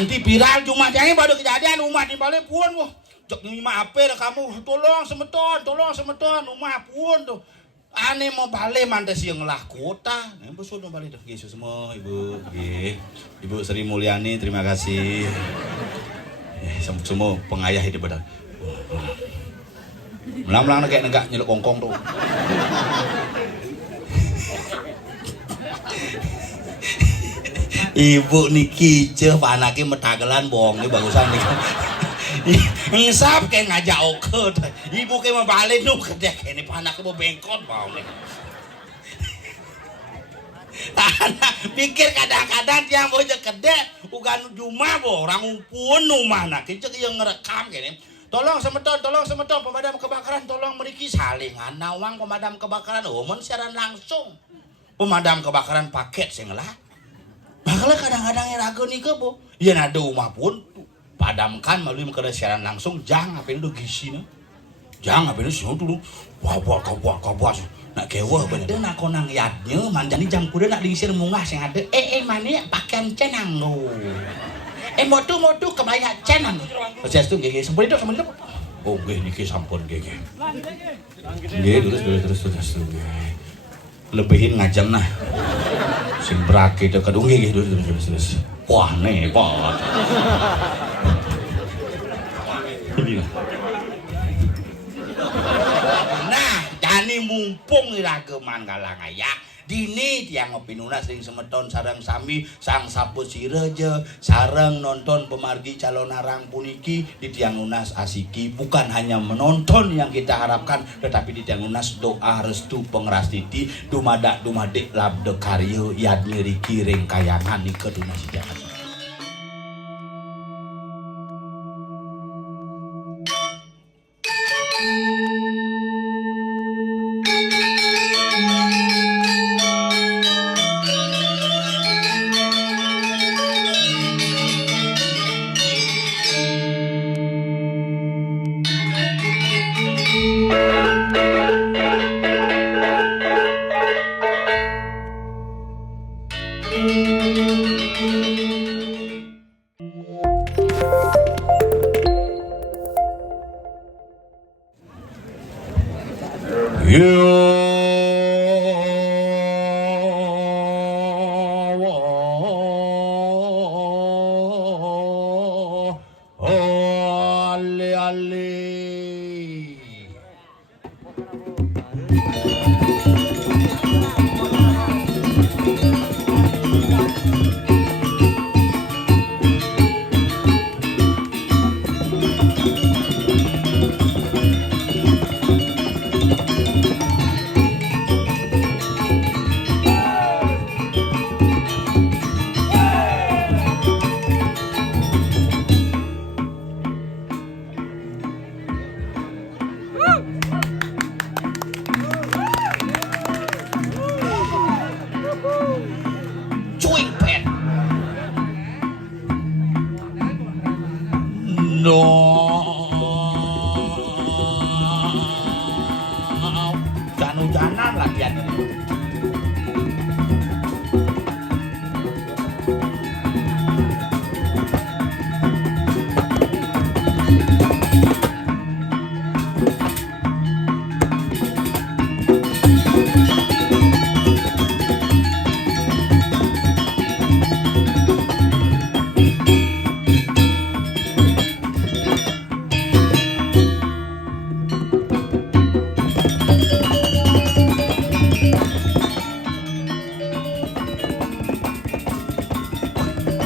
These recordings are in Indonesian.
Nanti viral Jumat yang baru kejadian umat di balik pun wah. Jok nyima apa kamu tolong semeton umat pun tuh. Ane mau balik mantas yang lah kota. Nih bos udah balik dah Yesus semua ibu. Ibu Sri Mulyani terima kasih. Semua pengayah hidup badan. Melang-melang kayak negak nyeluk kongkong tuh. Ibu niki ceh panake metagelan bohong nih bagusan nih. Ngesap kayak ngajak oke. Ibu kayak mau balik nu kedek ini panake mau bengkot bohong nih. Anak pikir kadang-kadang tiang bocah kedek bukan cuma bo orang umpun mana kicek yang ngerekam gini. Tolong semeton pemadam kebakaran tolong meriki salingan nawang pemadam kebakaran umum siaran langsung. Pemadam kebakaran paket sing lah. Bakal kadang-kadang yang ragu nih ke bo. Iya nada rumah pun padamkan melalui mengkena siaran langsung jangan apa itu gisi nih. Jangan apa itu sih dulu. Wah. Nak kewah bener. Nak konang yadnya manjani jam kuda nak diisir mungah sing ada. Mana pakaian cenang no. Modu kebaya cenang. Proses tu gege sampun itu. Oh gege niki sampun gege. Gege terus. Lebihin ngajam nah. Sing brake dekat gege terus. Wah nepot. Nah, jani mumpung irageman kalangaya. Dini tiang ngopi nunas sing semeton sareng sami sang sapu sireje sareng nonton pemargi calon arang puniki di tiang nunas asiki bukan hanya menonton yang kita harapkan tetapi di tiang nunas doa restu pengeras titi dumadak labde karyo yad miriki ring kayangan di keduna sijangan. Hujan-hujanan latihan ini.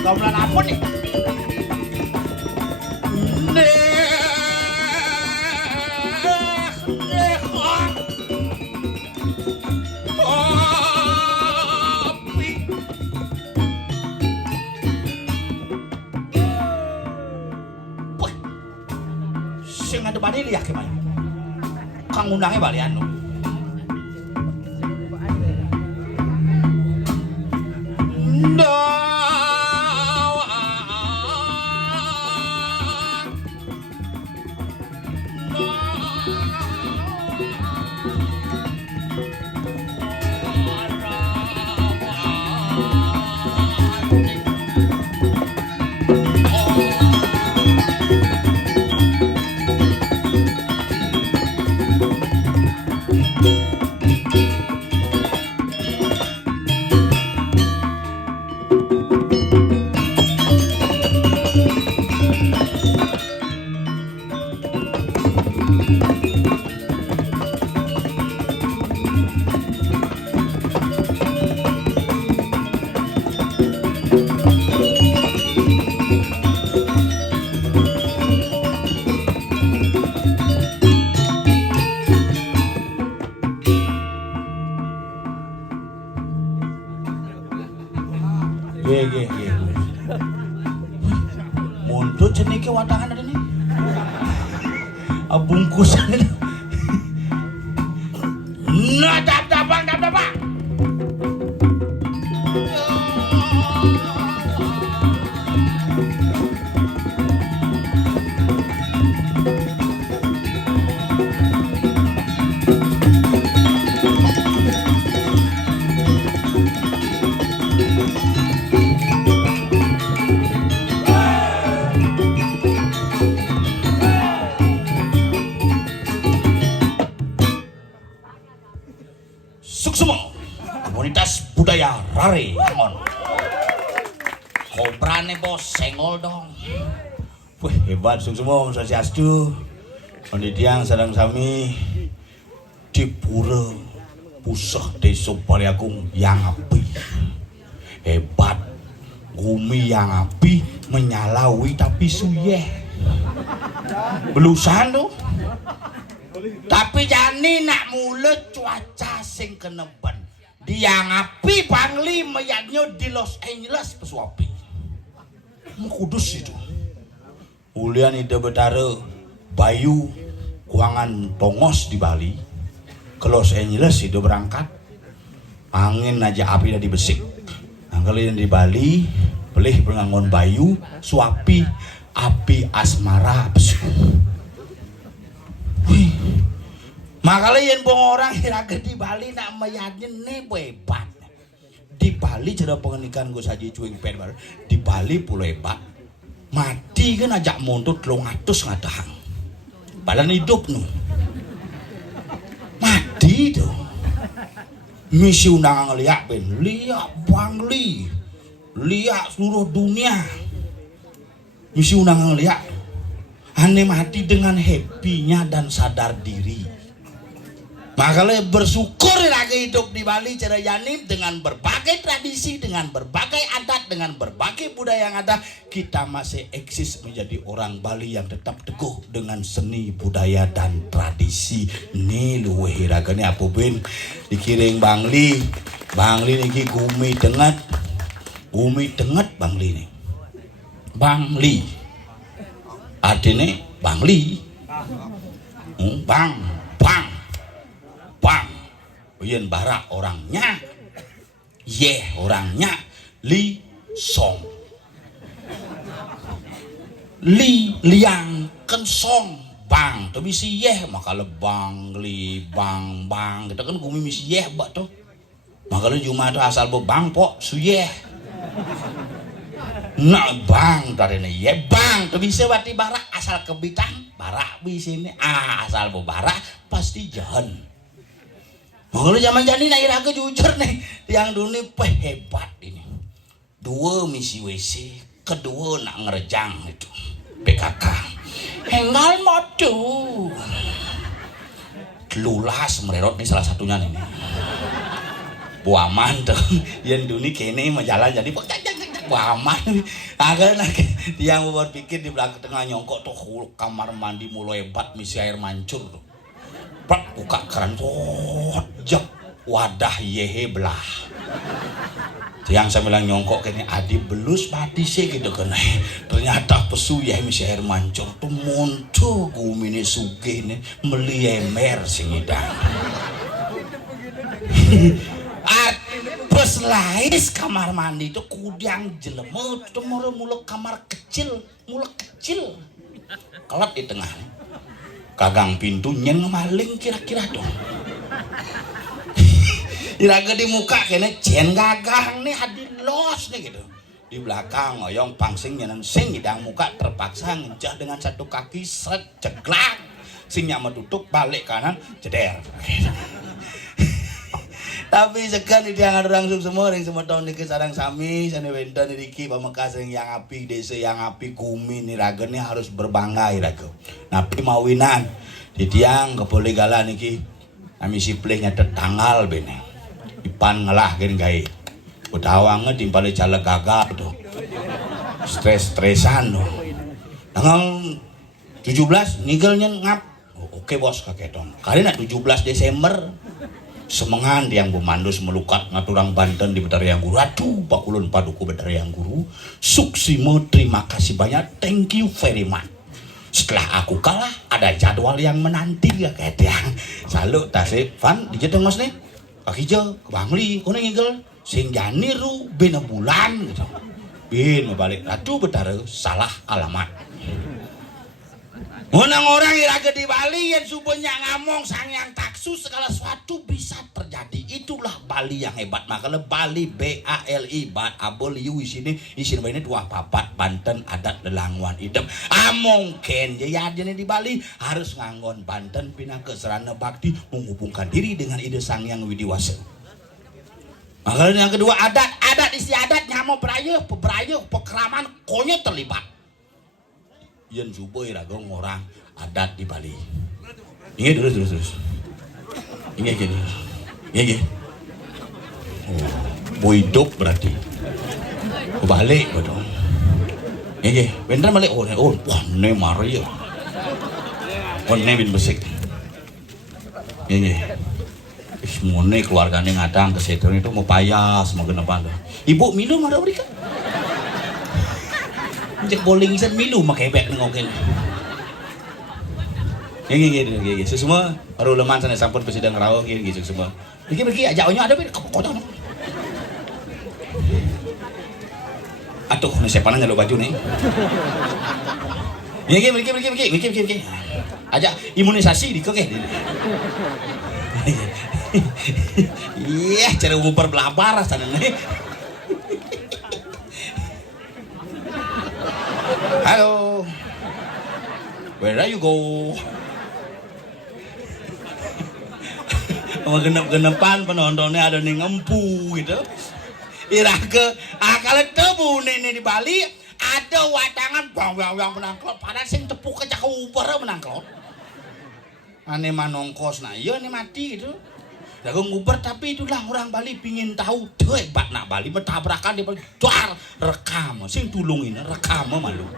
Gamelan apa nih? Sing ada balik lihat kemana? Kang undangnya balian lo. Untuk cenike watahan ada nih. Bungkusan itu. Nah, dap-dapak. Suksemo komunitas budaya Rare Angon. Kobrane bos sengol dong. Wih hebat Suksemo Swastiastu. Pendidian sedang sami di pura pusat desa Balaiagung yang api. Hebat Gumi yang api menyalawi tapi suyeh. Belusan tuh. Tapi jani nak mulut cuaca sing keneban. Dia ngapi pangli mayatnya di Los Angeles pesuapi. Kudus itu. Ulian ide betara Bayu kuangan tongos di Bali. Ke Los Angeles itu berangkat. Angin aja api dah dibesik. Angkelin di Bali pelih pengangon Bayu suapi api asmara pesu. Makanya yang bong orang iraga di Bali nak mayatnya nih hebat. Di Bali cara pengenikan gue saja cuing pen baru. Di Bali pulau hebat. Mati kan ajak montut 300 ngadang. Badan hidup nu. Mati tuh. Misi undangan lihat ben, lihat Bangli, lihat seluruh dunia. Misi undangan lihat. Aneh mati dengan happy-nya dan sadar diri. Makanya bersyukur lagi hidup di Bali cara Yanim dengan berbagai tradisi, dengan berbagai adat, dengan berbagai budaya yang ada, kita masih eksis menjadi orang Bali yang tetap teguh dengan seni budaya dan tradisi. Ini luwih hiragane apa ben dikiring Bangli niki Gumi Tenget Bangli nih. Bangli artinya Bangli. Bang Yen barak orangnya, orangnya, li song, liang kensong bang, tapi si maka lebang bang, kita kan Gumi misi bak tuh, maka lu cuma tuh asal bang pok suyeh, nah bang tadi nih bang, tuh bisa bati barak asal kebitang barak bisa ini, asal barak pasti jalan. Kalau zaman jadi naik raga jujur nih, yang dulu nih hebat ini. 2 misi WC, kedua nak ngerejang itu PKK. Hengal modu. Lulas mererot nih salah satunya nih. Bu aman tuh, yang dulu kene majalah jadi Bu aman. Agak yang berpikir di belakang tengah nyongkok tuh kamar mandi mulai hebat misi air mancur tuh. Pak buka keran tuh jep wadah yehe belah. Yang saya bilang nyongkok kayaknya adi belus mati sih gitu kan. Ternyata pesu ya misi air mancur tuh muncul Gumi ini suge ini meliemer singidang. Bos lais kamar mandi itu kudang jelemut tuh mula kamar kecil kelap di tengah. Kagang pintu nyen maling kira-kira dong. Iraga di muka kayaknya cien gagang nih hadi los nih gitu. Di belakang ngoyong pangsing nyenan sing hidang muka terpaksa ngencah dengan satu kaki ceglak. Singnya menutup balik kanan ceder. Tapi sekali dia ngadurang semua ring semua tahun niki sarang sami sane wenten niki Pamekasan yang api desa yang api Gumi nih raga nih harus berbangga iraga. Napi mawinan di tiang kepoleh gala niki kami sipleh nyatet tanggal bene. Ipan ngelah gen gawe. Udawange timpale caleg gagal tuh. Stres-stresan tuh. Tanggal 17 nigelnya ngap. Oke bos kakek dong. Kali nak 17 Desember semengan yang bemandus melukat ngaturang Banten di Betara yang Guru. Aduh bakulun paduku Betara yang Guru. Suksimo terima kasih banyak, thank you very much. Setelah aku kalah ada jadwal yang menanti ya kayak yang salut tasik Van dijeteng mas nih kaki je kebangli kau ngigel sing janiru bina bulan gitu bin balik Ratu Betara salah alamat. Menang orang iraga di Bali yang subuhnya ngamong sang yang taksu segala sesuatu bisa terjadi. Itulah Bali yang hebat. Makanya Bali BALI bat abol yu isini ini dua papat Banten adat lelangwan idem. Among ken ya di Bali harus nganggon Banten pindah ke serana bakti menghubungkan diri dengan ide sang yang widiwasa. Makanya yang kedua adat istiadat nyamo berayuh pekeraman konyol terlibat. Yen subuh iragong orang adat di Bali. Ini terus. Ini gini. Ini. Oh, boydok berarti. Balik betul. Ini bener balik wah ne Maria. Ne bin besik. Ini. Semuanya keluarganya ngadang ke situ itu mau payas mau genepan. Ibu minum ada berikan. Cek bowling isan milu makai bek nengokin. Gini. Semua baru leman sana sampun pesidang rawo gini semua. Pergi ajak onyo ada bek kotor. Atuh ni siapa nanya lo baju nih. Pergi. Ajak imunisasi di kok Iya, cara ngumpar belabar sana nih. Halo, where are you go? Genep-genepan penontonnya ada nih ngempu gitu. Iraga, kalau tebu nih di Bali ada wadangan bang menangklot. Padahal sing tepuk kecak uber menangklot. Ane manongkos, nah iya nih mati gitu. Dagang nguber tapi itulah orang Bali pingin tahu deh bak nak Bali bertabrakan di Bali dar rekam sing tulungin rekam malu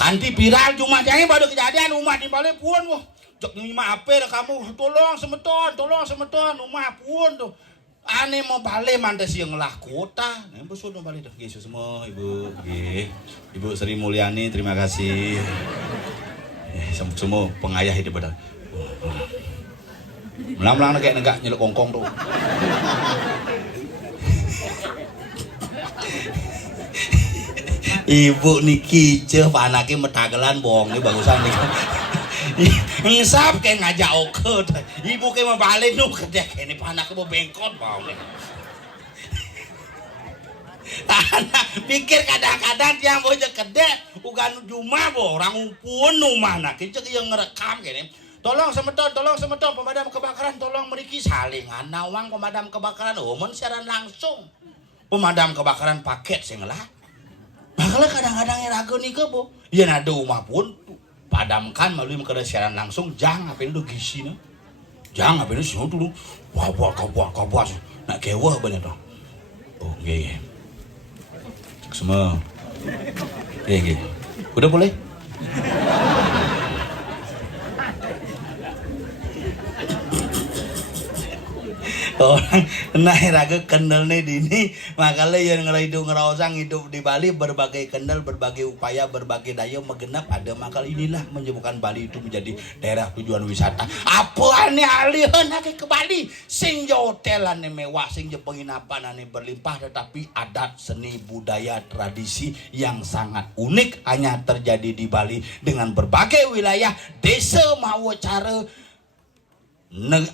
kanti viral cuma jangan pada kejadian umat di Bali pun wah jok nyima apa kamu tolong semeton umat pun tuh ane mau Bali mantas yang lah kota nih besul Bali dah Yesus semua ibu Sri Mulyani terima kasih semua pengayah hidup badan melang-melang kayak negak nyeluk kongkong tuh. Ibu niki ceh panake metagelan bohong nih bagusan nih. Ngesap kayak ngajak oke. Ibu kayak mau balik nuh kedek ini panake mau bengkot bohong nih. Pikir kadang-kadang yang mau kedek ugan cuma boh orang pun mana kecek yang ngerekam kayak tolong semeton pemadam kebakaran tolong meriki salingan nawang pemadam kebakaran umum siaran langsung pemadam kebakaran paket singelah makanya kadang-kadang ragu nih ke bo ya ada rumah pun padamkan melalui mengkada siaran langsung jangan apa itu gisi na jangan apa itu sih dulu kabuat nak kewah banyak dong oh iya semua iya udah boleh orang nah raga kendal nih dini makanya yang ngerosang hidup di Bali berbagai kendal berbagai upaya berbagai daya megenap ada makal inilah menyebabkan Bali itu menjadi daerah tujuan wisata apa aneh alihan ke Bali sing hotel aneh mewah sing penginapan aneh berlimpah tetapi adat seni budaya tradisi yang sangat unik hanya terjadi di Bali dengan berbagai wilayah desa mau cara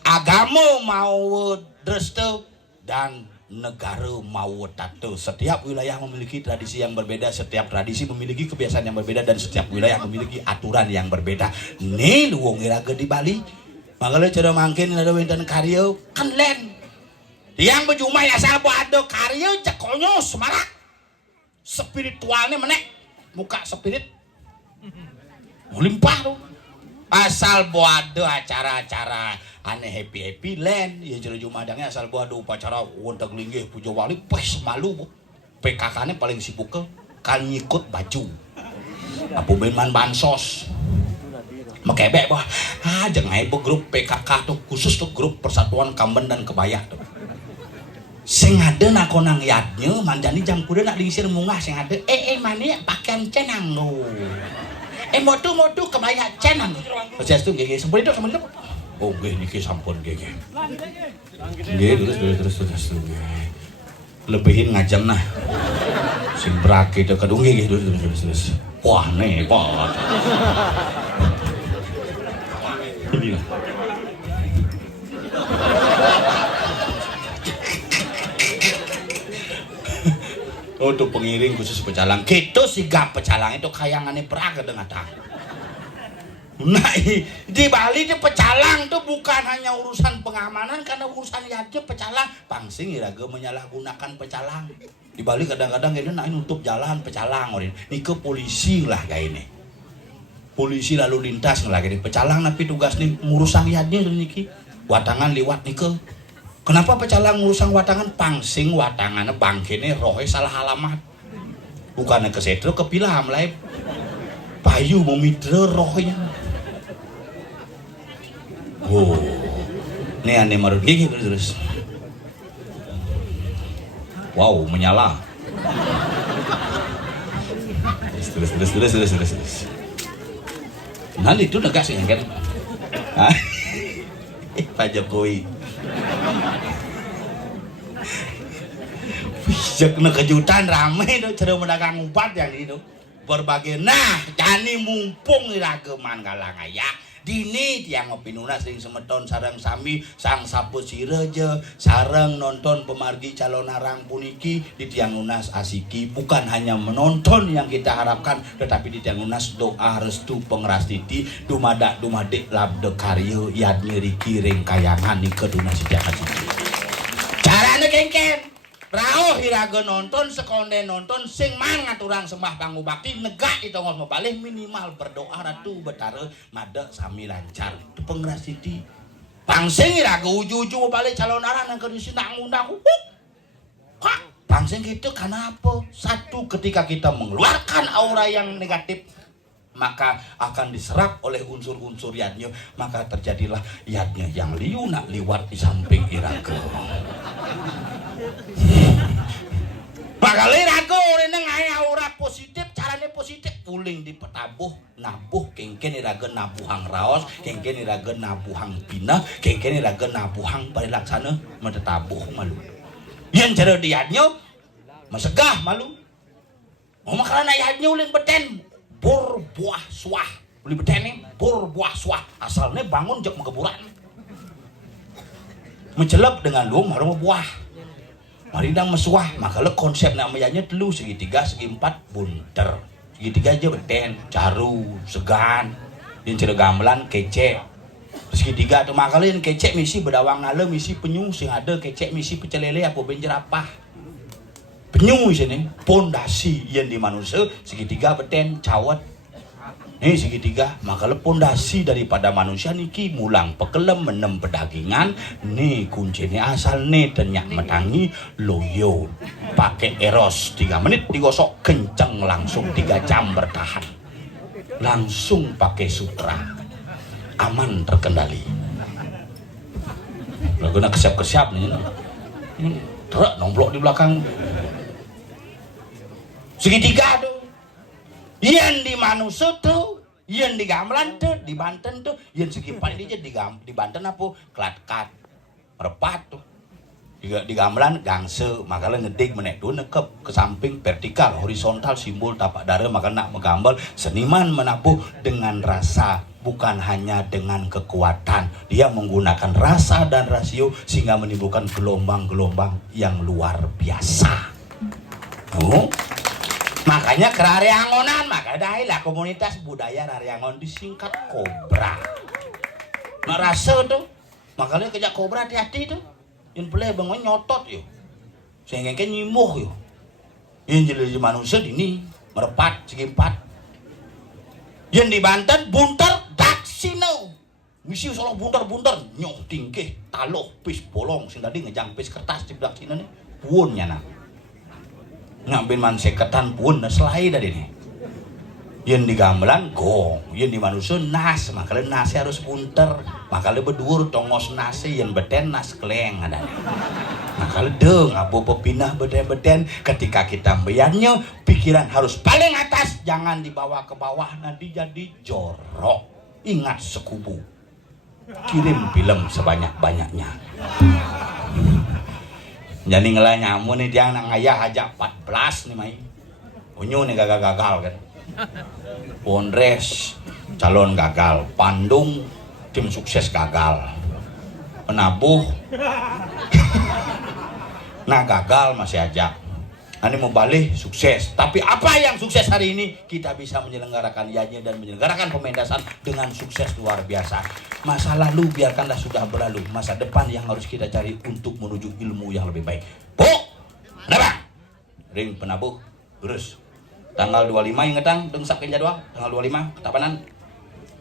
agama mau dreste dan negara mau tato. Setiap wilayah memiliki tradisi yang berbeda, setiap tradisi memiliki kebiasaan yang berbeda dan setiap wilayah memiliki aturan yang berbeda. Nih lu wong iraga di Bali. Makanya cara mangkin ada winten karya kan len. Yang berjumlah ya saya ada karya cekonyo semarak. Spiritualnya menek muka spirit. Melimpah tuh. Asal buat acara-acara aneh happy land ya jero jumadangnya asal buat upacara wontek linggih puja wali pes malu bu PKK-nya paling sibuk ke kan ngikut baju apa beman bansos Mekebek bah. Jangan ae grup PKK tuh khusus tuh grup Persatuan Kamben dan Kebaya tuh. Sing ada nakonang yadnya manjani jam kuda nak diisir mungah sing ada mana pakaian cenang no. Motu kebaya cenang. Terus tuh gege sampun itu sampun itu. Oh gege niki sampun gege. Gege terus. Lebihin ngajam nah. Sing brake itu kedung gege terus. Wah nih, wah. Ini lah. Untuk pengiring khusus pecalang. Gitu sih gak pecalang itu kayangannya peraga dengan tak. Nah di Bali itu pecalang tuh bukan hanya urusan pengamanan karena urusan aja pecalang. Pangsing iraga menyalahgunakan pecalang. Di Bali kadang-kadang ini nak nutup jalan pecalang orang. Ini ke polisi lah kayak ini. Polisi lalu lintas ngelagi di pecalang tapi tugas nih ngurusang yadnya niki. Watangan liwat nih ke. Kenapa pecalang ngurusang watangan? Pangsing watangan bangkene rohe salah alamat. Bukannya ke setro ke Pilham lah. Payu memidre rohnya. Oh. Ini aneh marut gigi terus. Wow, menyala. Terus. Nanti itu negak sih kan? Pak Jokowi. Bisa kejutan rame itu cerita mendagang umpat yang itu berbagai. Nah, jani mumpung irageman kalangaya. Dini tiang ngopi nunas sing semeton sareng sami sang sapu sireje sareng nonton pemargi calon arang puniki di tiang nunas asiki bukan hanya menonton yang kita harapkan tetapi di tiang nunas doa restu pengrastiti dumadak dumadik labde karyo yad nyeriki ring kayangan nih keduna sejak asiki caranya kengken rauh hiraga nonton sekonde nonton sing man ngaturang sembah pangu bakti negak itu ngos mebalik minimal berdoa ratu betara mada sami lancar itu pengrasiti pangsing hiraga uju-uju mebalik calon arang yang kedisi tak ngundang pangsing gitu karena apa? Satu ketika kita mengeluarkan aura yang negatif maka akan diserap oleh unsur-unsur yadnya maka terjadilah yadnya yang liu nak liwat di samping iraga maka iraga orang ngai aura positif caranya positif puling di petabuh nabuh kengken iraga nabuhang raos kengken iraga nabuhang pina kengken iraga nabuhang parilaksana metetabuh malu yang cara diadnya masegah malu makarana yadnya ulin beten berbuah suah beli betening berbuah suah asalnya bangun jek mengeburan mencelap dengan luang harus buah marindang mesuah maka le konsep namanya telu segitiga segi empat bunter segitiga aja beten caru segan yang cerita gamelan kece segitiga tuh maka le yang kece misi bedawang ngale misi penyu sing ada kece misi pecelele apa benjer apa penyu sini pondasi yang di manusia segitiga beten cawat nih segitiga maka le pondasi daripada manusia niki mulang pekelem menem pedagingan nih kuncinya asal nih tenyak metangi loyo pakai eros 3 menit digosok kenceng langsung 3 jam bertahan langsung pakai sutra aman terkendali lagu nak kesiap nih terak nomblok di belakang segitiga tuh yang di manusia tuh yang di gamelan tuh di Banten tuh yang segi paling dia di Banten apa klat-kat merepat tuh di gamelan gangse makanya ngedik menek tuh nekep ke samping vertikal horizontal simbol tapak dara maka nak menggambar seniman menabuh dengan rasa bukan hanya dengan kekuatan dia menggunakan rasa dan rasio sehingga menimbulkan gelombang-gelombang yang luar biasa makanya ke Rariangonan maka dahillah komunitas budaya Rariangon disingkat Kobra merasa tuh makanya kejak Kobra hati-hati tuh yang boleh bangun nyotot yuk sehingga kan nyimuh yuk yang jadi manusia ini merepat segi 4 yang di Banten bunter daksino misi salah bunter-bunter nyoh tingkih taloh pis bolong sing tadi ngejang pis kertas di belakang sini nih puunnya nah ngambil man seketan pun selai dari ini Yen di gamelan gong, yen di manusia nas, makanya nasi harus punter, makanya berdur tongos nasi yen beten nas keleng ada. Makanya deng abu pepinah beden ketika kita mbayarnya pikiran harus paling atas, jangan dibawa ke bawah nanti jadi jorok. Ingat sekubu, kirim film sebanyak-banyaknya. Jadi ngelah nyamu nih dia nang ayah aja 14 nih mai, unyu nih gagal kan. Pondres calon gagal, Pandung tim sukses gagal, Penabuh nah gagal masih aja. Ini mau balik sukses, tapi apa yang sukses hari ini kita bisa menyelenggarakan ianya dan menyelenggarakan pementasan dengan sukses luar biasa. Masa lalu biarkanlah sudah berlalu, masa depan yang harus kita cari untuk menuju ilmu yang lebih baik. Bu, kenapa? Ring Penabuh terus tanggal 25 ingetang deng sakeun jadwal tanggal 25 ketabanan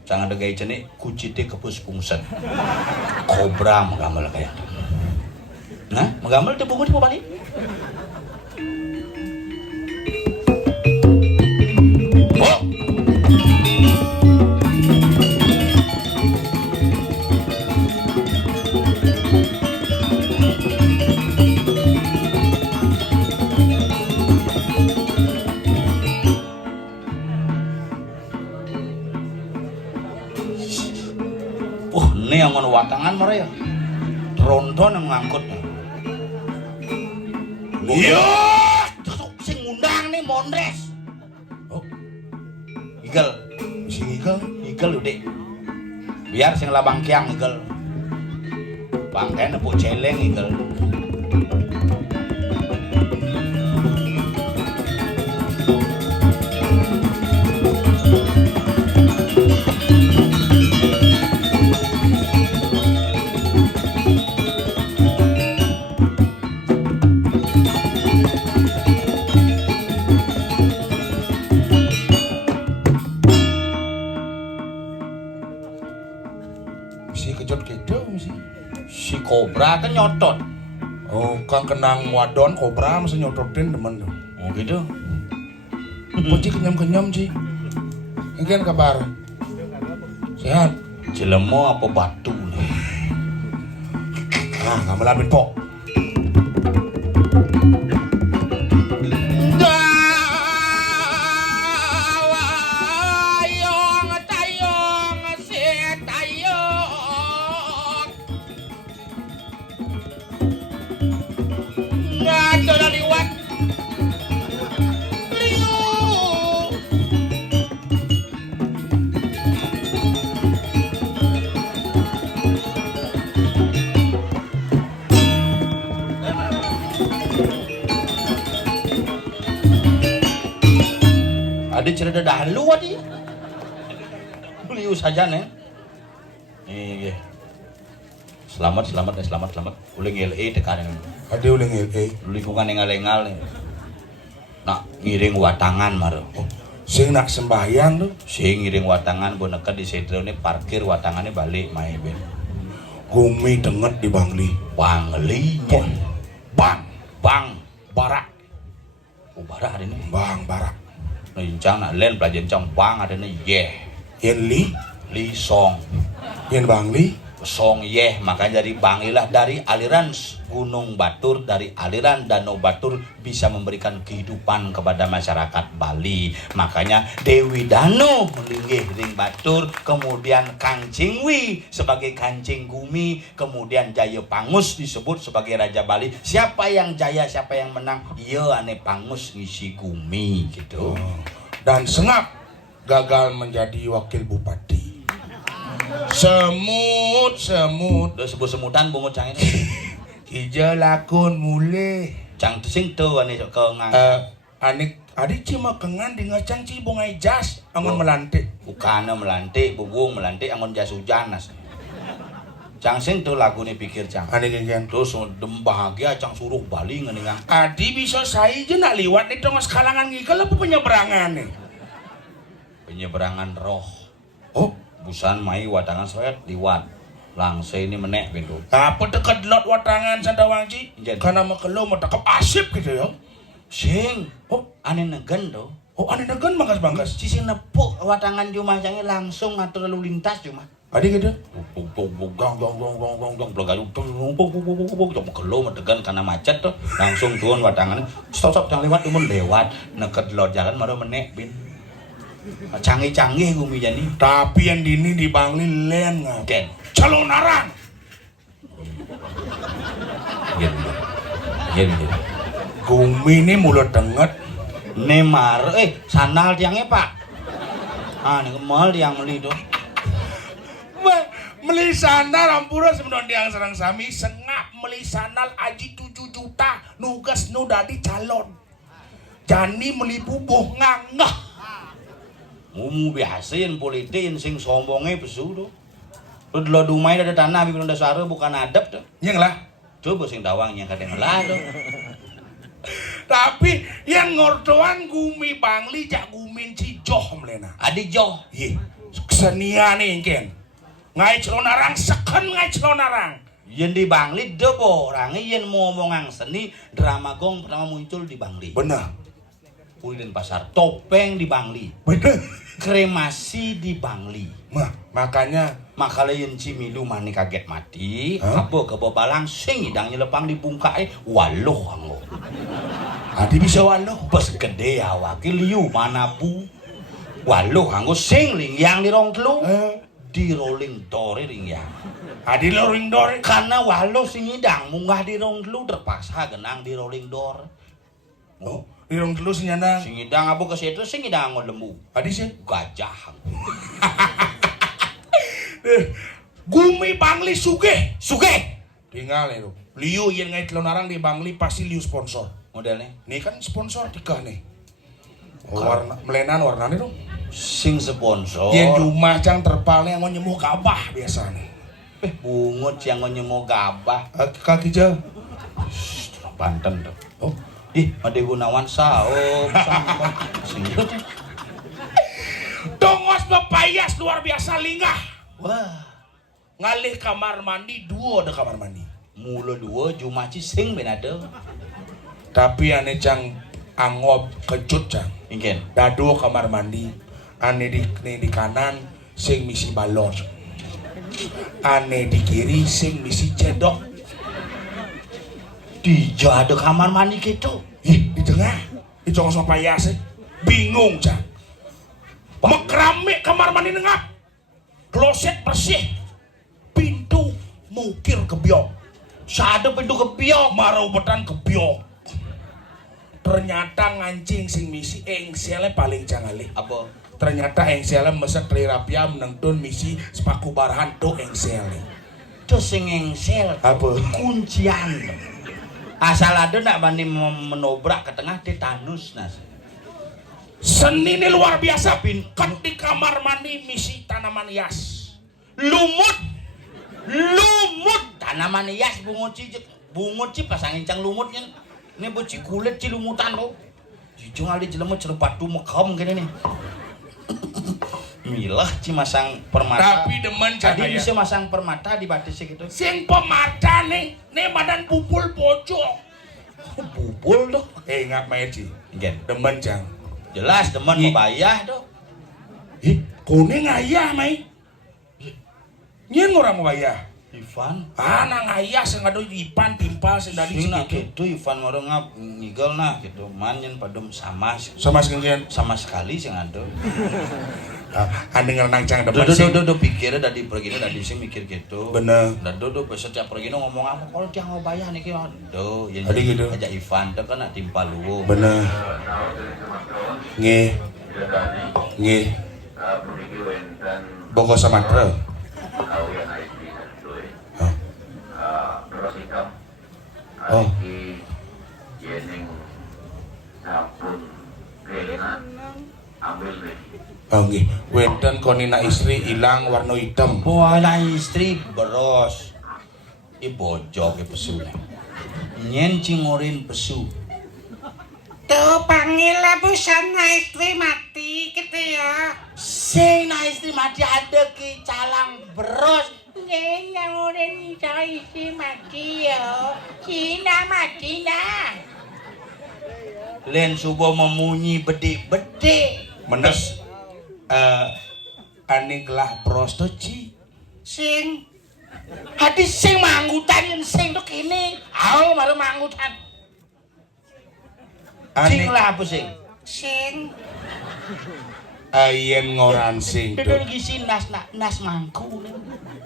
jangan degai cenik kucite kepus pungsen kobra menggamel kayak nah menggamel teu bungut mau balik oh ini yang ngono watangan mereka tronton yang ngangkutnya iya sing ngundang nih Mondres oh Igel sing Igel udah biar sing labang kiang Igel bangkai nepuk celeng Igel kobra kan nyotot. Oh, kang kenang wadon kobra mesti nyototin temen tuh. Oh gitu. Puji kenyam-kenyam sih. Ini kan kabar. Sehat. Jelemo apa batu nih? Ah, gamelan pok. Ada cerita dahulu adi. Beliau saja nih. Iya. Selamat. Uling LE tekan. Ada uling LE. Lingkungan yang ngalengal nih. Nak ngiring watangan maro. Oh, sing nak sembahyang tuh. Sing ngiring watangan boneka di setro nih parkir watangannya balik main ben. Gumi denget di Bangli. Bangli. Bang Barak. Oh Barak ada nih. Bang Barak. Incang nak len pelajaran cang bang ada nih Yen li song Yen Bangli song makanya dari Bangilah dari aliran Gunung Batur dari aliran Danau Batur bisa memberikan kehidupan kepada masyarakat Bali. Makanya Dewi Danu melinggih ring Batur, kemudian Kancing Wi sebagai Kancing Gumi, kemudian Jaya Pangus disebut sebagai Raja Bali. Siapa yang jaya, siapa yang menang? Iya ane Pangus ngisi Gumi gitu. Dan Sengap gagal menjadi wakil bupati. Semut udah sebut semutan bungut cang ini hijau lakun mule cang sing tuh ane ke ngang anik adik cuma kengan di ngacang ci bungai jas angon melantik bukan melantik bubung melantik angon jas hujan nas cang sing tuh lagu nih pikir cang anik kan terus dem bahagia cang suruh Bali ngene ngang adi bisa saya aja nak liwat nih tongos kalangan ngikal apa penyeberangan nih penyeberangan roh oh busan mai watangan soet liwat langse ini menek gitu apa dekat lot watangan Sandawangji Jen. karena makelo mau tekep asip gitu ya sing oh ane negen tuh Oh, ane negan bangkas-bangkas. Sisi nepuk watangan Jumah jange langsung ngatur lalu lintas Jumah. Adi gitu. Gelo medegan karena macet tuh langsung turun watangan stop jangan lewat umun lewat neket lo jalan maro menek bin canggih-canggih gumi jadi Tapi yang dini di Bangli len ken calon arang. gini Gumi ini mulut denget. nemar sandal tiangnya pak nih kemal tiang meli tuh Meli sandal ampura sebenarnya yang serang sami sengap meli sandal aji 7 juta nugas nu dadi calon. Jani meli bubuh ngangah. Mumu biasin politin sing sombongnya pesu tuh. Lu lo dumai ada tanah bibir dasar bukan adab tuh. Yang lah. Coba sing tawangnya kadang lah tuh. Tapi yang ngordoan Gumi Bangli jak gumin Cijoh melena. Adi Joh. Ih, kesenian nih ken. Ngai celonarang seken ngai celonarang. Yen di Bangli debo orangnya yen mau ngomongang seni drama gong pertama muncul di Bangli. Bener. Kulin pasar topeng di Bangli. Bener. Kremasi di Bangli. Makanya Makanya yen Cimilu mani kaget mati, Hah? apa kebabalang sing idangnya lepang dibungkai waluh anggo. Adi bisa waluh. Bes gede awake liu manabu. Waluh anggo sing lingyang di rong telu. Di rolling door lingyang. Adi lo ring dore. Karena waluh sing idang munggah di rong telu terpaksa genang di rolling door. Oh, di rong telu senyandang. Sing idang abu ke situ sing idang anggo lembu. Adi sih. Gajah. Gumi Bangli sugih. Sugih. Tinggal itu. Liu yang ngai telonarang di Bangli pasti liu sponsor. Modelnya Ini kan sponsor tiga nih. Oh, warna melenan warnanya dong. sing sponsor. Yang cuma cang terpalnya yang nyembuh kabah biasa nih. Bungut yang nyemo gabah. Kaki jauh. Banten tuh. Oh, Ih, Ade Gunawan saom sangkon. Sing dongos bepayas luar biasa linggah. Wah, Ngalih kamar mandi dua ada kamar mandi. mula dua Jumaci sing ben ada. Tapi ane cang angob kejut cang. Ingken. Dado kamar mandi. Ane di kanan sing misi balon. Ane di kiri sing misi cedok. Dija ada kamar mandi gitu. Ih, di tengah. Di congos payas bingung cang. Mekrame kamar mandi nengap. Kloset bersih. Pintu mukir kebiok. Sada pintu kepiok. Marau betan kebiok. Ternyata ngancing sing misi engselnya paling cangalih. Apa? Ternyata engselnya mesek terapia menentun misi sepaku barahan do engselnya. Terus sing engsel. Apa? Kuncian. Asal ada nak bandi menobrak ke tengah tetanus nas. Seni ini luar biasa. Kan di kamar mandi misi tanaman hias. Lumut. Tanaman hias bungut ci pasangin cang lumutnya. Ini bocil kulit ci lumutan lo. Jujung ali jelemut cerupat tu mekem gini nih. Milah ci masang permata. Tapi demen Tadi cahaya. bisa masang permata di batisnya gitu. Sing pemata nih badan bubul pojok. Bubul tuh. Ingat Maeci. Gen. Demen cang. Jelas teman Ih. membayar tuh. Ih, kuning ayah Mai. Nyen orang mau bayar. Ivan. Nang ayah sing ado Ipan timpal sing dari Sing nak gitu. gitu Ivan moro ngap ngigel nah gitu. Manyen padum sama Sama sengken. sama sekali sing ada. Ande nang cang demen Do sing. pikirnya dari pergi dari sing mikir gitu. Bener. Dan do setiap pergi ngomong apa kalau dia mau bayar niki do yang Adi gitu. aja Ivan tuh kan nak timpal luwo. Bener. Nge. Nge. Boko Samatra. Oh. Oh nggih, wedan konina istri ilang warna hitam. Wala istri beros. Ibojok ke pesu. Nyen cingorin pesu. Tuh panggil lah busana istri mati gitu ya. Sing na istri mati ada ki calang beros. Nggih yang udah iso istri mati ya. Cina mati nah. Len subuh memunyi bede-bede. Menes ane gelah prosto ci. Sing. Hati sing manggutan yen sing to kene. Ayo mari manggutan. Sing Ane lah apa sing? Sing. ayen ngoran sing tuh. Dede gisi nas mangku.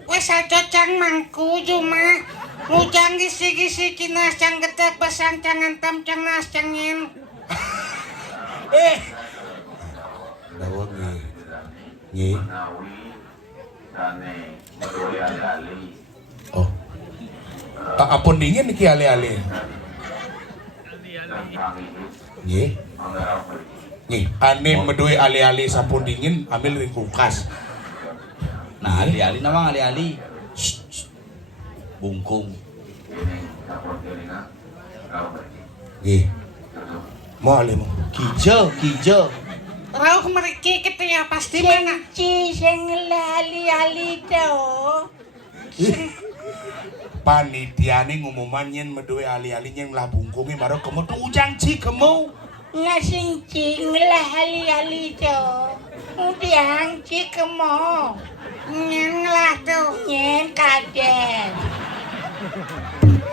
Wes aja cang mangku cuma ngujang gisi-gisi cinas cang gedek besang cang antem cang nas cang nyen. Dawa nggih. Oh. Apun dingin iki ale-ale. Nggih. Nggih, ane meduwe ale-ale sampun dingin ambil di kulkas. Nah, ali-ali nawang ali-ali. Bungkung. Nggih. Mau ale mau. Kijo. Rauh meriki ketia pasti mana? Sing ali-ali to. Panitiane ngumuman yen meduwe ali-ali nyeng lah bungkunge maro kemo ujang ci kemo. Ngasing cing lah ali-ali to. Udiang ci kemo. Nyen lah tuh. Nyen kaden.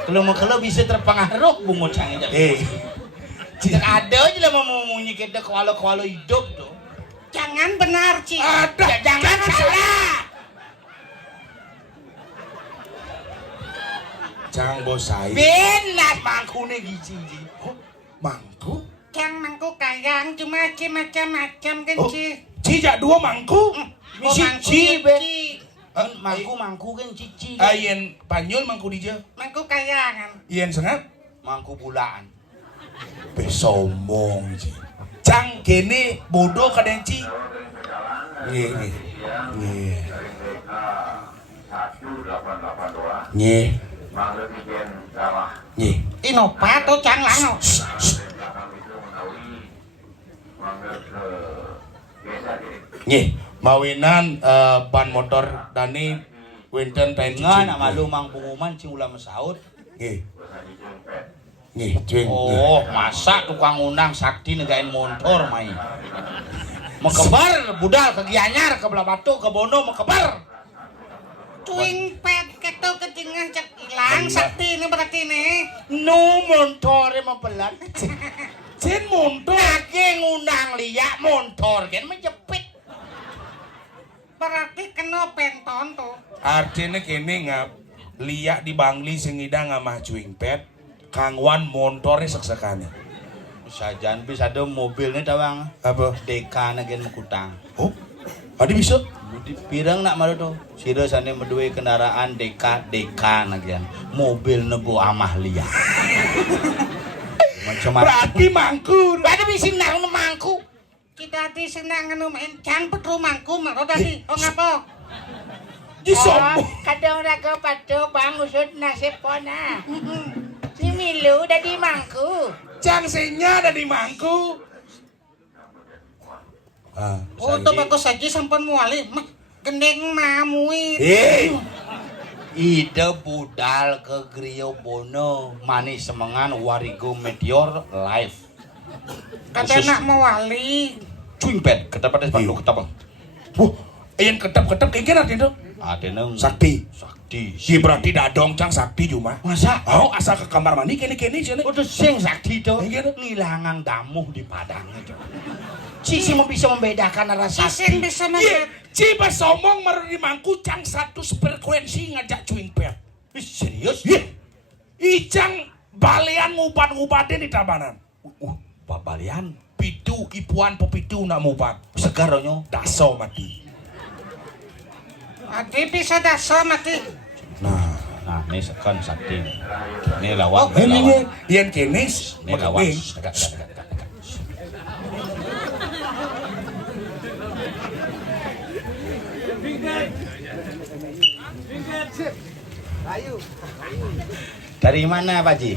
Kalau bisa terpengaruh bungo cang itu. Cik ada aja lah memunyi kita kualo hidup tuh. Jangan benar Ci. Ada. Jangan salah. Cang bosai. Benar mangku nih gizi. Mangku? Cang mangku kayang cuma Ci macam-macam kan Ci. Cijak dua mangku. Cici be. Mangku kan cici. Ayen panyul mangku dija. Mangku kayangan. Yen sengat. Mangku bulaan. Be sombong ci. Cang kene bodoh kadang ci. Nggih. Nggih. Nggih. Inopa tuh cang lano. Nggih. Mawinan ban motor Dani Winten tain Ngan nak malu mang pengumuman cing ulah mesaut. Nggih. Nggih, cuing. Oh, masa tukang undang sakti negain motor main. Mekebar budal ke Gianyar ke Belah Batu ke Bono mekebar. Tuing pet keto ketingan cek hilang sakti ini berarti nih. Nu montore membelat. Cin motor. Lagi ngundang liak motor kan menjepit. Berarti kena penton tuh. Artinya kene ngap liak di Bangli sengida ngamah cuing pet. Kangwan montore seksekane. Sajan bisa ada mobilnya tawang. Apa? Deka nagen mekutang. Oh, ada bisa? Di pirang nak malu tuh. Sira sane medue kendaraan deka nagen. Mobil nebo amah liak. Macam-macam. Berarti mangku. Ada bisa nang mangku. Kita di senang ngenum encan petru mangku maro tadi. Oh ngapa? Ji sombong. Kadang raga padu bang usut nasib pona. Si Milu udah di mangku. Cang senya ada di mangku. Oh tuh bagus saja sampun muali. Mah gendeng mamui. Ide budal ke Grio Bono manis semengan warigo meteor live. Kata nak mewali. Cuimpet ketapades pandu ketapang. Wah, ayen ketep-ketep kayak gini itu. Ada neng Sakti. Sakti. Berarti dadong cang sakti cuma. Masa? Oh, asal ke kamar mandi kene-kene sini. Udah sing sakti itu. Iya, Ngilangan damuh di padang itu. Cici mau bisa membedakan rasa Sing bisa Iya, melihat. Ciba somong maru di mangku cang satu frekuensi ngajak cuing pet. serius? Iya. Icang balian ngubat-ngubatin di tabanan. Babalian Pitu ipuan pepitu nak ngubat. segaronyo. Daso mati. Adi bisa daso mati. Nah, ini sekan sakti. Ini lawak. Ini yen kenis. Ini lawak. Magabing. Dekat. Dari mana Pak Haji?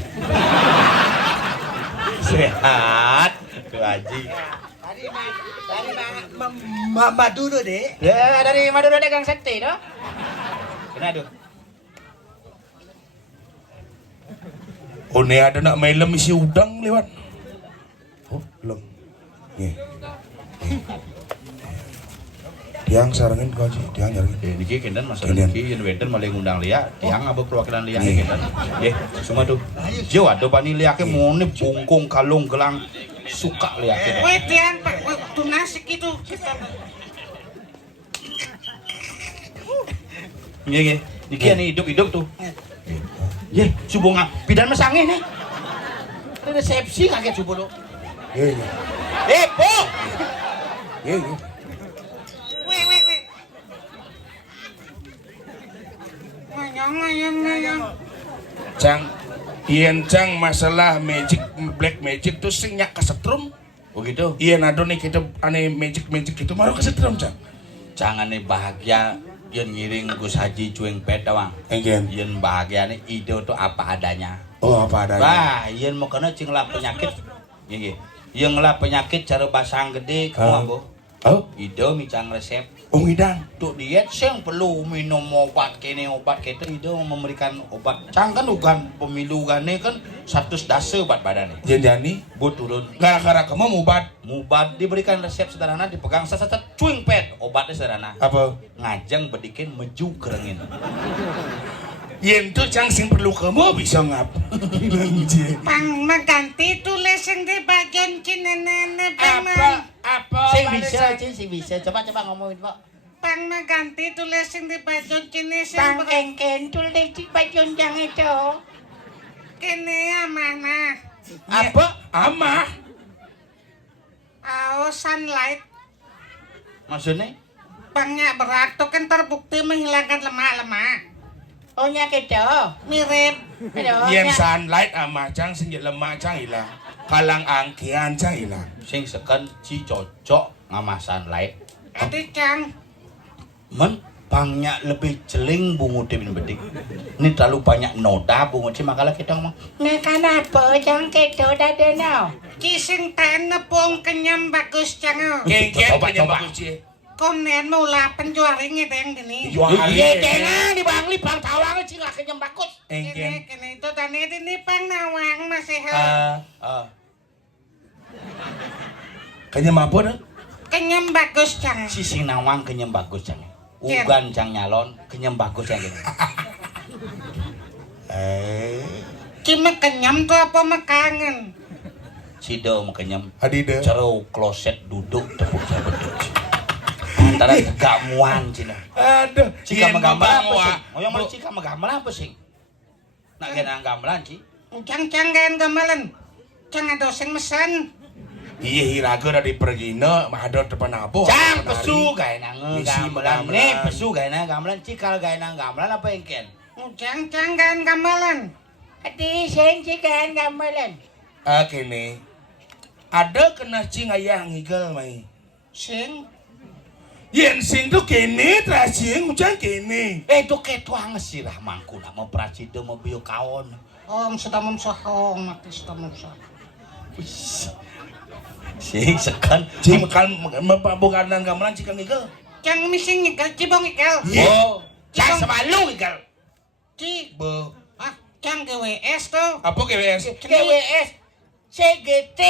Sehat, Pak Haji. Dari Madura deh. Ya, dari Madura dagang sakti toh. Kenapa tuh? Oh, ini ada nak mailem isi udang lewat. Nggih. Tiang sarengin kau sih, tiang nyari. Niki kenten masalah niki yen wenten malah ngundang Lia, tiang abah perwakilan Lia Iya. kenten. Nggih, semua tuh. Jo ado pani Lia ke mone bungkung kalung gelang suka Lia ke. Weh tiang Pak, tuh nasi gitu kita. Nggih. Niki ane hidup tuh. Nggih, subunga bidan mesange nih. Resepsi kaget subuh lo. Iya. Bu. Iya. Weh. Ngayang. Cang, yen cang masalah black magic tuh sing nyak kesetrum. Oh gitu. Iya nado nih kita aneh magic itu maru kesetrum cang. Jangan nih bahagia yen ngiring Gus Haji cueng petawang. Enggen. Yen bahagia nih ide tuh apa adanya. Oh apa adanya. Wah, yen mau kena cing lah penyakit. Nggih. Yang lah penyakit cara basang gede kamu Bu. Oh, Ide micang resep. Umidang. Untuk diet sing perlu minum obat kene obat kete ide memberikan obat. Cang kan ugan pemilu gane kan 100 dase obat badannya. Jani, Bu turun. gara-gara kamu mubat Mubat diberikan resep sederhana dipegang sat cuing pet obatnya sederhana. apa? Ngajeng bedikin meju kerengin. Yen tuh cang sing perlu kamu bisa ngap. Pang maganti tulis yang di bagian cinenene pang Sing bisa coba ngomongin Pak. Pang maganti tulis yang di bagian cine sing Bang Engken tulis di baju yang itu. kene amanah. Apa? Amah. Sunlight. Maksudnya? Pangnya berat tuh kan terbukti menghilangkan lemak-lemak. Oh nya gitu. Mirip. Aduh, Yen nya. sunlight amah cang sing lemak cang ilang. Kalang angkian cang ilang. Sing seken ci cocok ngamasan light. Adi cang. Men pangnya lebih celing bungu min bedik. Ini terlalu banyak noda bungu ci makalah kita ngomong. Nah kenapa jangan gitu dada no. Kising ten nepung kenyam bagus cang. Geng-geng Coba. punya bagus sih. Konen mula penjuaringnya yang gini. Iya jangan dibangli pang tawang ci nggak kenyam bagus. Enggen. Kene itu tadi ini pang nawang masih Kenyam apa dah? kenyam bagus cang. Si sing nawang kenyam bagus cang. Ugan cang nyalon kenyam bagus cang. Cuma kenyam tuh apa makangen? Cido mau kenyam. Adida. Cero kloset duduk tepuk beduk. Antara gak muan cina. Aduh. Cika yen menggambar apa mamang sih? wa. Oh yang mau cika menggambar apa sih? Nak kena gambaran ci? Cang gayan gamelan. Cang ada sing mesen. Iya hiraga dari pergina mahador depan apa? Cang pesu gaya nang Misi gamelan. gamelan. Nih pesu gaya nang gamelan. Cikal gaya nang gamelan apa yang ken? Cang gayan gamelan. Ati sen cikan gamelan. Kene. Ada kena cing ayah ngigel mai. Sing. Yen sing tuh kene trasing ucang kene. Itu ketuang sirah mangku nak mau pracida mau bio kaon. Om sudah memsohong mati sudah memsohong. Sing sekan. Cing kan bukan dan gamelan cing ngigel. Cang mising ngikel cibong ngikel. Oh, cang semalu igal. Ci. Be. Ah, cang GWS tuh. Apa KWS? GWS CGT.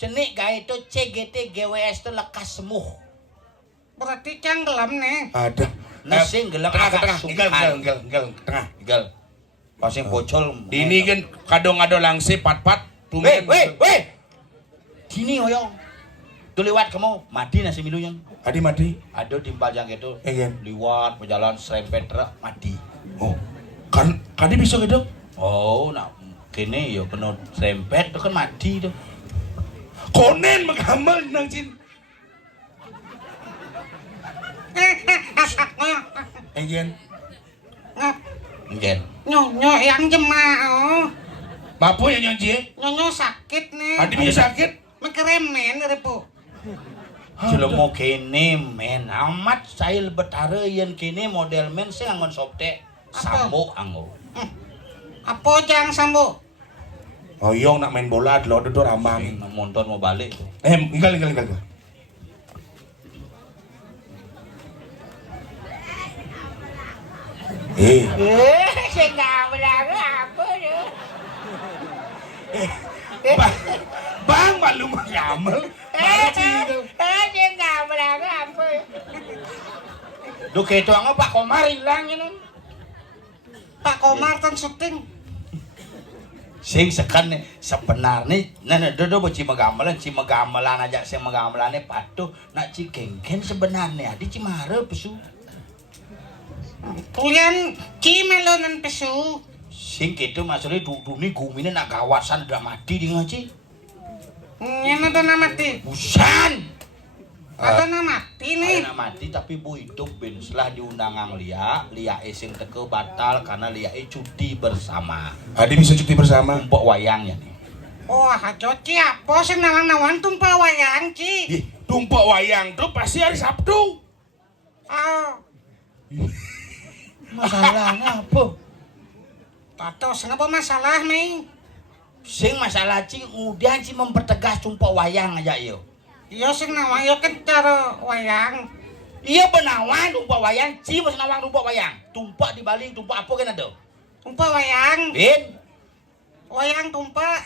Cenik gaya itu CGT GWS itu lekas semuh. Berarti cang gelam nih. Ada. Nesing gelap tengah agak tengah. sungkan. Ngigel tengah. Igal. Pasing bocol. Dini kan kadang-kadang langsi pat-pat. Weh. Dini hoyong. Tuh lewat kamu mati nasi milunya. Adi mati. Ada timbal yang itu. Iya. Liwat berjalan serempet truk mati. Oh. Kan bisa gitu. Oh, nak kene ya kena serempet itu kan mati tuh. Konen menghamal nang cin. Enggen. Mungkin. Nyonyo yang jemaah. Mapo yang nyonji? Nyonyo sakit nih. Adi bisa sakit. Mengkeremen repu. Jelema kene men amat sail betara yen kene model men sing anggon sopte sambo anggo. Apa jang sambo? Oyong nak main bola dulu duduk rambang. Sing monton mau balik tuh. Inggal. Sen gamelan apa tu? Abang malu mengamel. Sing gamel apa? Duh keto ang Pak Komar hilang ini. Pak Komar tan syuting. Sing sekan sebenarnya dodo cimegamelan aja sing megamelane patuh nak cikengken sebenarnya di Cimare pesu. Kulian cimelonan pesu. Sing keto maksudnya duduni gumine nak kawasan udah mati di ngaji. Yang ada mati. Busan. Ada mati nih. Anak mati tapi bu hidup ben setelah diundang ang Lia sing teke batal karena Lia cuti bersama. Adi bisa cuti bersama. Tumpuk wayangnya nih. Wah, coci apa sing nawang-nawang tumpah wayang, Ci? Ih, tumpuk wayang tuh pasti hari Sabtu. Oh, Masalahnya apa? tato kenapa masalah nih? Sing masalah cing udah sih mempertegas tumpuk wayang aja yo. Iya sing nawang yo kan cara wayang. Iya benawan tumpuk wayang, sih mas nawang tumpuk wayang. Tumpak di baling tumpuk apa kan ada? Tumpah wayang. Ben. Wayang tumpah.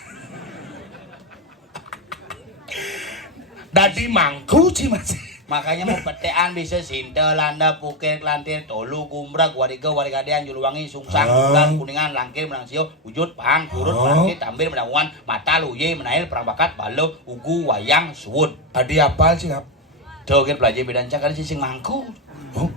Dadi mangku sih mas. Makanya mau petean bisa sintel landa pukir kelantir tolu gumrak warga dean juluwangi sungsang bulan kuningan langkir menang sio wujud pang turut langkir tampil menanguan mata luye menail perang bakat balo ugu wayang suwun. Adi apal sih ngap? Joget belajar bedan cakar sing mangku. Oh,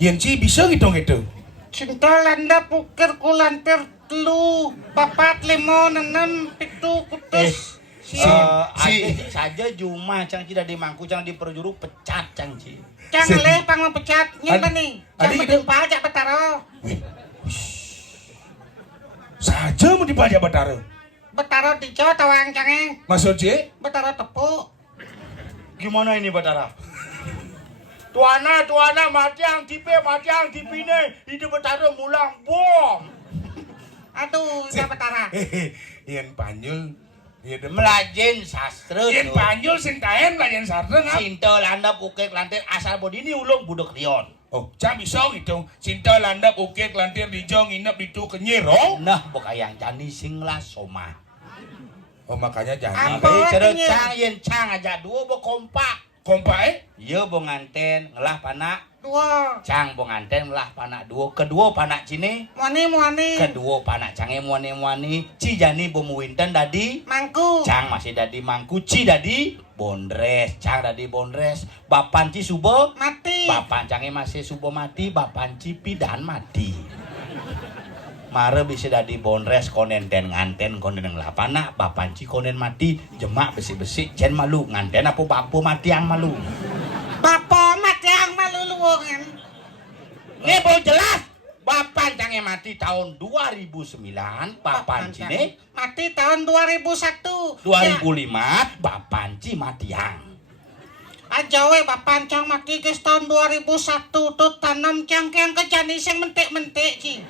yen sih bisa gitu. Cinta landa pukir kulantir telu, papat, lima, enam, pitu, kutus. Saja Juma cang tidak di mangku cang di perjuru pecat cang ci. Cang leh pang pecat nyapa nih. Cang bedeng pajak betaro. Saja mau dipajak Batara. Betaro dico tawang cange. Maksud sih? Betaro tepuk. Gimana ini Batara? Tuana mati ang tipine hidup Batara mulang bom. Aduh, ya betara. Yen Panyul ya Melajen sastra. yen Panyul sing taen lah yen sarden ngap. Cinta landa pukir kelantir asal bodini ulung budok lion. Oh, cak bisa gitu. Cinta landap ukir kelantir dijo nginep di tu kenyero. Nah bokayang jani sing lah soma. Oh, makanya jangan. Apa? Makanya cerut artinya? cang yen cang aja dua bo kompak. Kompak Iya bo nganten ngelah panak. Dua. Cang bo nganten ngelah panak dua. Kedua panak cine. Muani. Kedua panak cange muani. Ci jani bo muinten dadi. Mangku. Cang masih dadi mangku. Ci dadi bondres. Cang dadi bondres. Bapan ci subo. Mati. Bapan cange masih subo mati. Bapan ci pidan mati. Mare bisa dadi bondres konen den nganten konen ngelah panak. Bapan ci konen mati. Jemak besi-besi. Jen malu. Nganten apa bapu mati yang malu. Bapak mati yang malu luwungan. Ini belum jelas. Bapan cange mati tahun 2009. Bapan cine. Mati tahun 2001. 2005. Bapan ci mati yang. Aja we bapak cang mati ke tahun 2001 tuh tanam cang yang kejani sing mentik-mentik ci.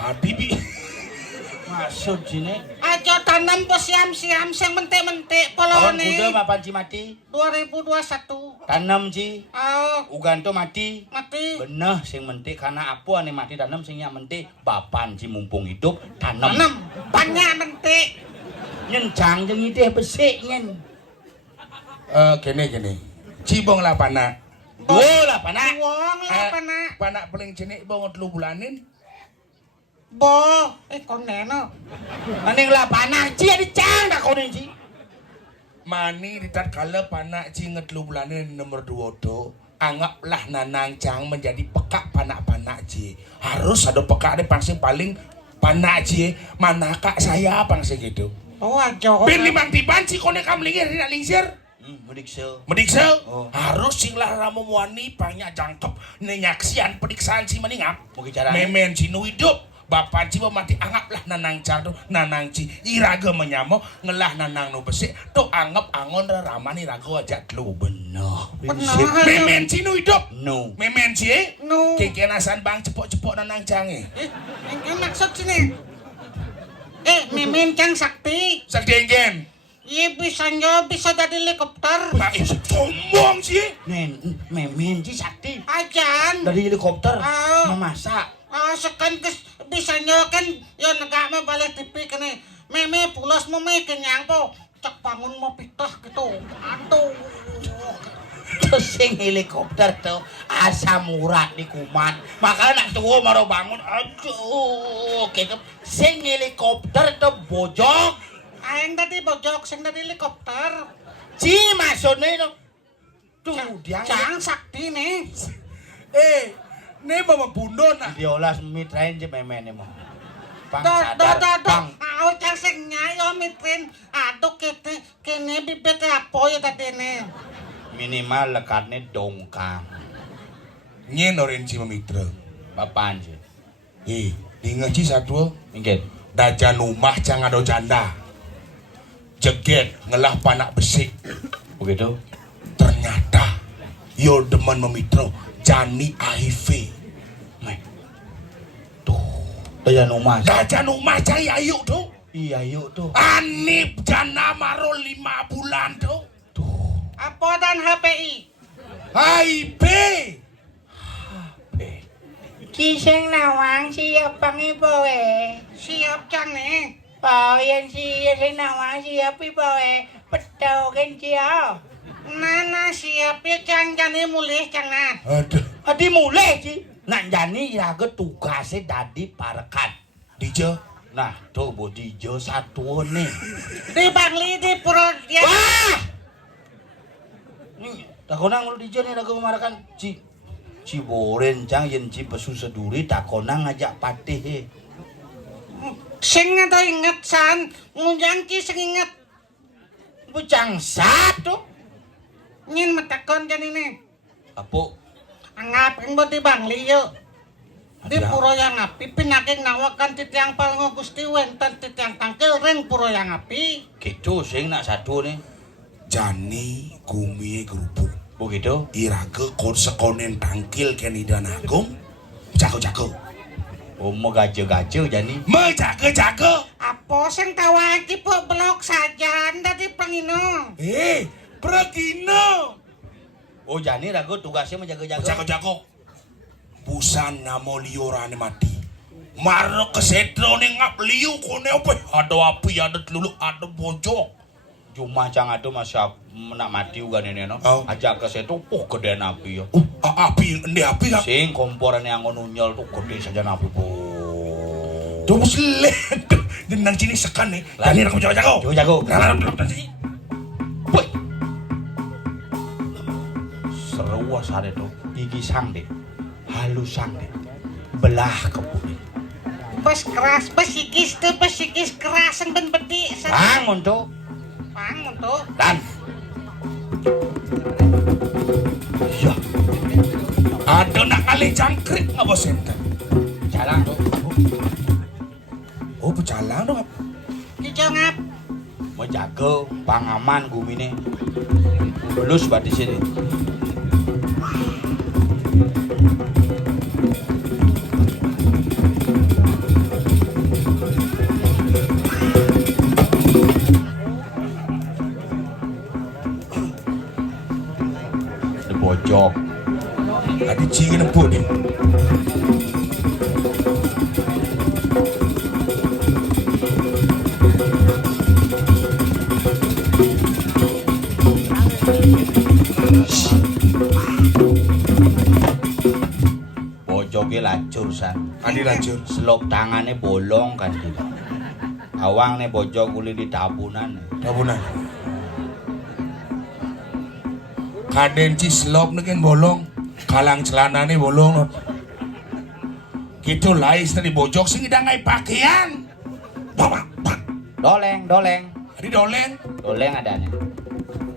Adi bi. Maksud cine. Aja tanam siam-siam sing mentik-mentik Tahun polone. kuda bapan ci mati. 2021. Tanam ci. Oh, Uganto mati. mati. Bener sing mentik karena apa ane mati tanam sing yang mentik. Bapan ci mumpung hidup tanam. Tanam banyak mentik. Nyencang jeung ide besik nyen. Gini. Cibong lah panak. Dua lah panak. Wong lah pana. Panak paling cilik bong 3 bulanin. Bo, koneno. Aning lah panak ci ada cang dak konen ci. Mani ditat kala panak ci 3 bulanin nomor 2 do. Anggaplah nanang cang menjadi pekak panak-panak ci. Harus ada pekak ada pangsing paling panak ci. Manakah saya pangsing gitu. Oh, aja. Ben limang tiban ci konek kam lingir tidak lingsir. Medikse. Medikse Oh. harus sing lah ramu wani banyak jangkep nenyaksian periksaan si meningap. Mungkin caranya. Memen ci nu hidup. Bapak ci mati anggaplah nanang cardo nanang ci iraga menyamo ngelah nanang nu besik tuh anggap angon ramani rago aja telu Bener. Bener. memen ci nu hidup No. memen ci Nu. kekenasan bang cepok-cepok nanang cange Ini maksud sini. Mimin cang sakti. sedenggen Iya bisa dari helikopter. nah itu sombong sih Memen ci sakti. Ajan. Dari helikopter. Oh. Memasak. Sekan bisanya kan ya negak mah balik TV kene Meme pulas meme kenyang po. Cek bangun mau pitah gitu. Aduh. Terus sing helikopter tuh asam urat di kuman. Makanya nak tuh mau bangun, aduh, gitu. Sing helikopter tuh bojok. Aing tadi bojok, sing tadi helikopter. Ci maksudnya tuh. Tuh dia. Jangan sakti nih. Ini bawa bundo nak. Diolah mitrain je memene mo. Bang Doh, sadar, bang. Aku cang sing nyayo mitrin. Aduh kene bibit apa ya tadi nih. Minimal lekatnya dongkang. Nyen orang si memitra. Apaan sih? Ingat sih satu. Mungkin. Dajan rumah jangan ada janda. Jeget ngelah panak besi. Begitu? Ternyata yo demen memitra jani HIV. Dajan rumah. Dajan rumah cai ayu tuh. Iya yuk tuh. Anip jana maro 5 bulan tuh. Apa dan HPI? HIV. Kiseng nawang siap pangipo Siap cang nih. Oh yan sing nawang siap ipo Petau kan siap. Nana siap ya cang jani mulih cang nah. Aduh. Adi mulai sih. Nak jani iraga tugasnya dadi parekat. Dija. Nah, tuh bodi jo satu nih. Di Bangli di Puro ya. Wah! Nih, takonang lu dijo nih lagu memarakan Ci boren cang yen ci pesu seduri takonang ngajak patih. Sing ada inget san, ngunjang ki sing inget. Bucang satu. Nyin metakon jani nih. Apa? Ngapin bo di Bangli yuk. Di Puro yang api pinaking nawakan titiang palngo gusti wenten titiang tangkil ring Puro yang api. Gitu sing nak satu nih. Jani gumi gerubuk. Begitu? Iraga kon sekonen tangkil keni dan agung. Jago-jago. Oh, mau gaje-gaje jani. Jago-jago. Apa sing tawaki po blok saja tadi pangino. Pregino. Oh, jani ragu tugasnya menjaga-jaga. Jago-jago. Busan namo liorane mati. Maro kesetro ning ngap liu kone apa? Ada api, ada teluluk, ada bojok. Cuma cang ado masa nak mati uga nene no. Oh. Aja ke situ, gedean api yo. Api, ini api gak? Sing komporan yang ngunyol tuh gede saja api po. Tuh muslim. Dan nang sini sekan nih. Jani aku jago-jago. Jago-jago. Woi. Seru asare tuh. Gigi sang deh. Halus sang deh. Belah kebun. Bes keras, besikis tuh besikis keras yang ben beti. Bang untuk. Bang untuk. Dan. Ya. Ada nak kali jangkrik nggak bos ente? Jalan tuh. Oh pecalang dong. Kijau ngap. Mau jaga pangaman gumine. Belus berarti sini. Bojok. Ada cingin empuk nih. Bojoknya lacur san. Adi lacur. Selop tangannya bolong kan gitu. Awang nih bojok kulit di tabunan. Tabunan. Kaden cislop nih kan bolong. Kalang celana nih bolong. Gitu lais tadi bojok sih ngidangai pakaian. Bapak. Doleng, doleng. Adi doleng. Doleng adanya.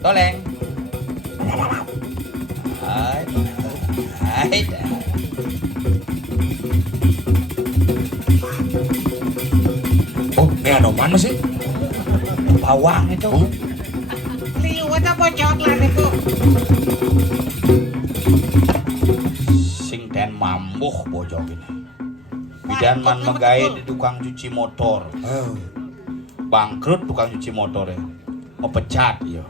Doleng. Hai. Hai. Oh, ini anoman masih? Bawang itu. Liu ada bojok lah itu. Sing ten mambuh bojok ini. Bidan man megai di tukang cuci motor. Oh. Bangkrut tukang cuci motor ya. Mau pecat ya.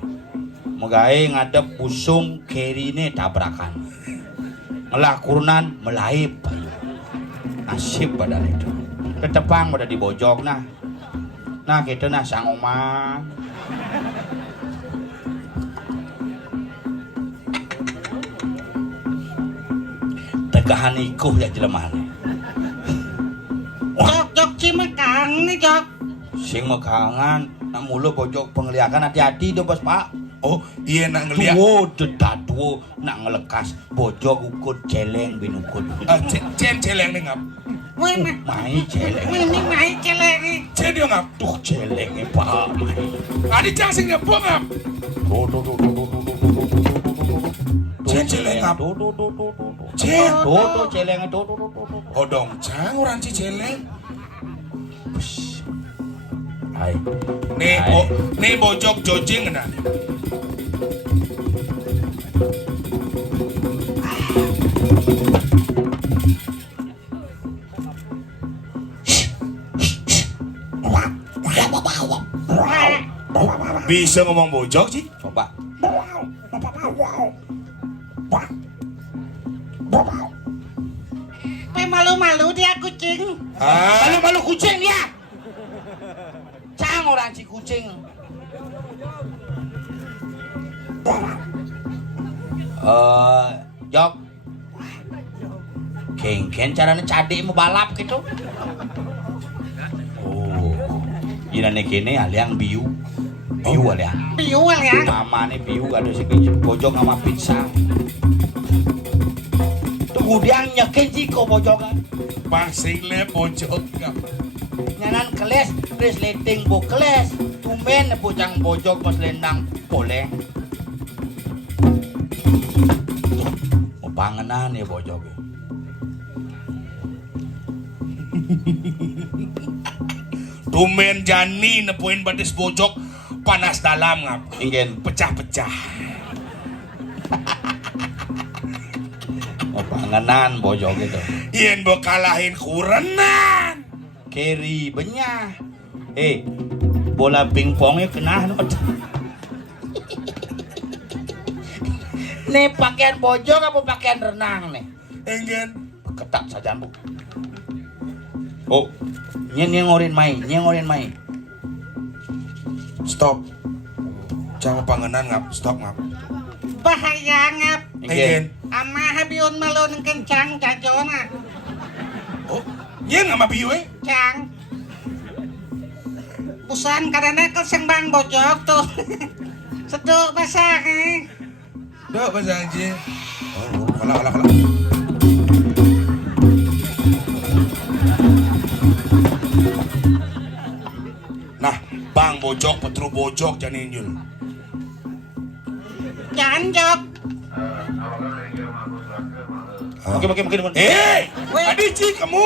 Megai ngadep pusung kerine tabrakan. Melah kurunan melaip. Nasib badan itu. Tetepang pada di bojok nah. Nah gitu nah sang omah. Tegahan ikuh ya jelemane. Jok Cimekang nih Jok. Sing mekangan nak mulu pojok penglihakan hati-hati do bos Pak. Oh, iya nak ngeliat. Tuwo dedatuwo nak ngelekas bojok ukut celeng binukut. Celeng nih ngap. Wih mah. Mai celeng. Ini mai celeng. Dia ngap. Tuh celengnya Pak. Adi cang sing ngap ngap. Celeng ngap. Celeng Odong cang orang celeng. Hai. Nih bojok jojing nah. Bisa ngomong bojok sih? Coba. Malu-malu dia kucing. Malu-malu kucing dia. Cang orang si kucing. Jok. Kengken caranya cadik mau balap gitu. Oh. Ini kene aliang biu. Biu aliang. Piual ya. Namanya biu ada si bojok sama pizza. Kemudian nyekin jiko bojokan. Pasing le bojok ngap. Nyanan keles, keles leting bo keles. Tumen bojang bojok mas lendang boleh. Panganan ya bojok. Tumen jani nepoin batis bojok panas dalam ngap. Ingin Pecah-pecah. panganan bojok itu. Yen bo kalahin kurenan. Keri benyah. Bola pingpongnya kena. Nih pakaian bojok apa pakaian renang nih? Engen. Ketat saja bu. Oh, nyengorin mai. Stop. Jangan panganan ngap. Stop ngap. Bahaya ngap. Engen. Ama habiun malu ng kencang cajona. Oh, yen ngama biu Cang. Busan karena kesembang bojok tuh. Seduk basah Dok bahasa anjing. Oh, kalah. Nah, bang bojok petru bojok jani nyul. Jangan Jok. Mungkin. Adici kamu.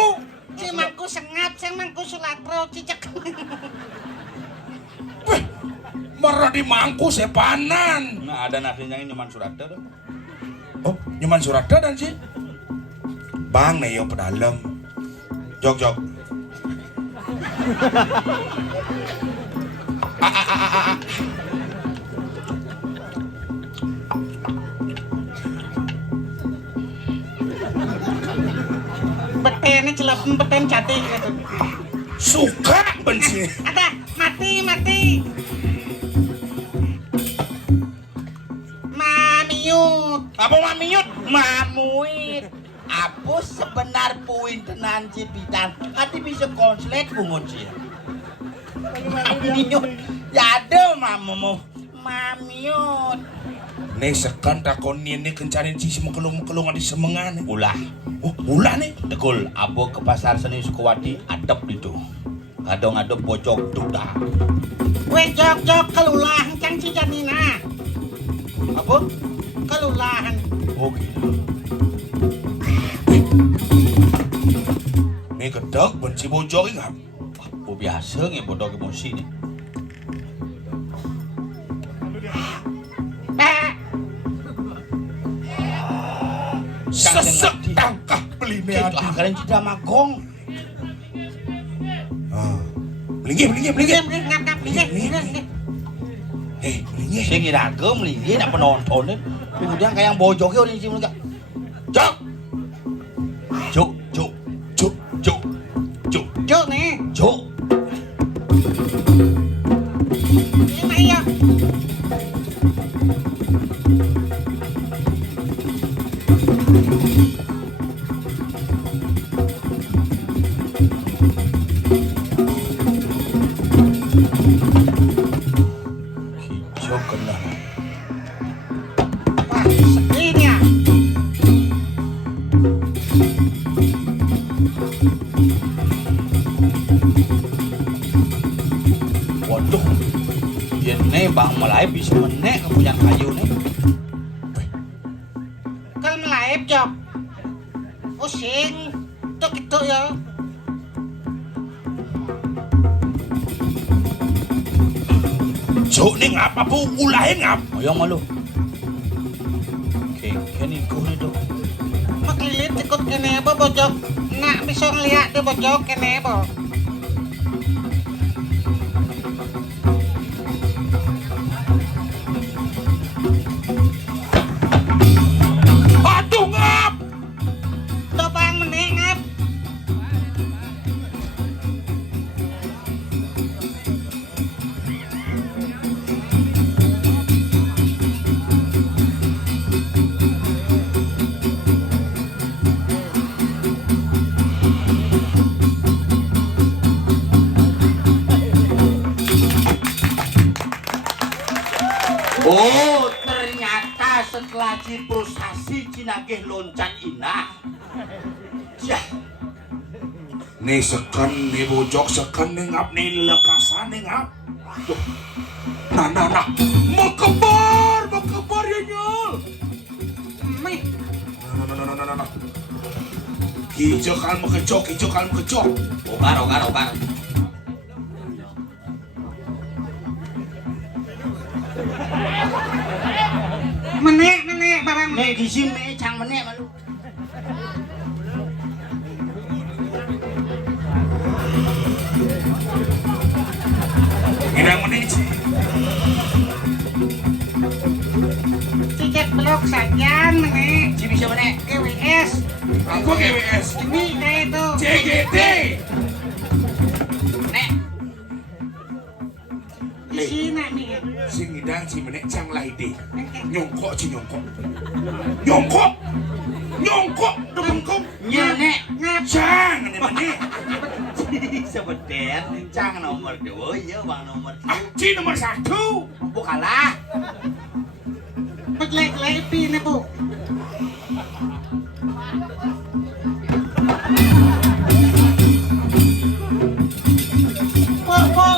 Si mangku sengap, si mangku sulatro, cicak. Marah di mangku sepanan. Nah ada nasinya nyaman surat tuh. Oh, nyaman surat dan sih. Bang nih yang pedalam. Jok. Beten celap beten cantik gitu. Suka benci. Ada mati. Mamiut. Apa mamiut? Mamuit. Apa sebenar puin tenan cipitan? Hati bisa konslet bungut sih. Mamiut. Ya ada mamamu. Mamiut. Nih sekan takon ini kencarin sisi mekelung di semengan. Ulah. Oh, ulah nih. Tekul, abo ke pasar seni Sukawati adep itu. Ngadong bojok duda. Weh Jok kelulahan cang si Janina. Apa? Kelulahan. Oh gitu. Nih kedek benci bojok ingat. Apa biasa nge bodok emosi nih. Sesek tangkah beli Itu meadi. kalian tidak magong. Melinggi. Ngap. Melinggi. Saya kira agam nih, dia nak penonton nih. Kemudian kayak yang bojoknya orang sini enggak. Jok. Jok nih. Jok. Sekinya. Waduh, ini bang mulai bisa menek kepunyaan kayu nih. Kal melaip jok. Pusing. Tuk itu ya. Jok nih ngapa bu? Ulahin ngap? Oyong malu. Oke, ini kau nih tuh. Makilit ikut kene apa bojok. Nak bisa ngeliat di bojok kene apa. Aduh ngap! Topang meneh ngap. Oh, ternyata setelah ciprosasi cinagih loncat inah. Yah, Nih seken nih bojok seken nih ngap nih lekasan nih ngap. Tuh. Nah. Mekebar ya nyol. Mih. Nah. Hijau kan mekejok. ogar. Menek barang Nek di sini cang menek malu. Ngidang menit. Tiket blok sajian menek. Si bisa menek. GWS. Apa GWS? Ini kayak itu. JGT. Nek, Di sini nih. Si ngidang si menek cang laide. Nyongkok. Nyongkok dengkong. nya nek. Ngap. Cang ini menek. Sebeten, cang nomor 2, ya bang nomor 2. Ci nomor 1. Bukalah. Beglek-lek nih bu. Po.